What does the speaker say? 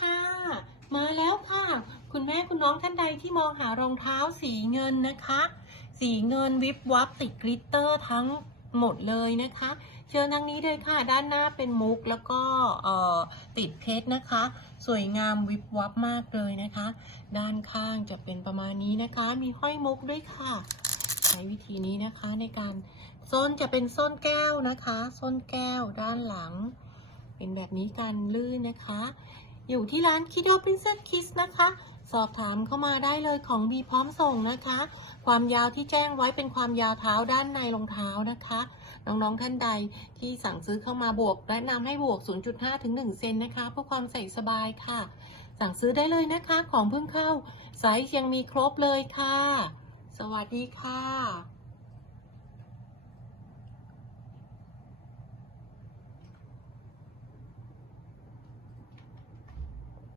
ค่ะ มาแล้วค่ะ คุณแม่คุณน้องท่านใดที่มองหารองเท้าสีเงินนะคะ สีเงินวิบวับติดกลิตเตอร์ทั้งหมดเลยนะคะ เชิญทางนี้เลยค่ะ ด้านหน้าเป็นมุกแล้วก็ติดเพชรนะคะ สวยงามวิบวับมากเลยนะคะ ด้านข้างจะเป็นประมาณนี้นะคะ มีห้อยมุกด้วยค่ะ ใช้วิธีนี้นะคะในการส้นจะเป็นส้นแก้วนะคะ ส้นแก้วด้านหลัง เป็นแบบนี้การลื่นนะคะ อยู่ที่ร้าน Kido Princess Kiss นะคะ สอบถามเข้ามาได้เลยของมีพร้อมส่งนะคะ ความยาวที่แจ้งไว้เป็นความยาวเท้าด้านในรองเท้านะคะ น้องๆท่านใดที่สั่งซื้อเข้ามาบวก แนะนำให้บวก 0.5 ถึง 1 เซนนะคะ เพื่อความใส่สบายค่ะ สั่งซื้อได้เลยนะคะ ของเพิ่งเข้าไซส์ยังมีครบเลยค่ะ สวัสดีค่ะ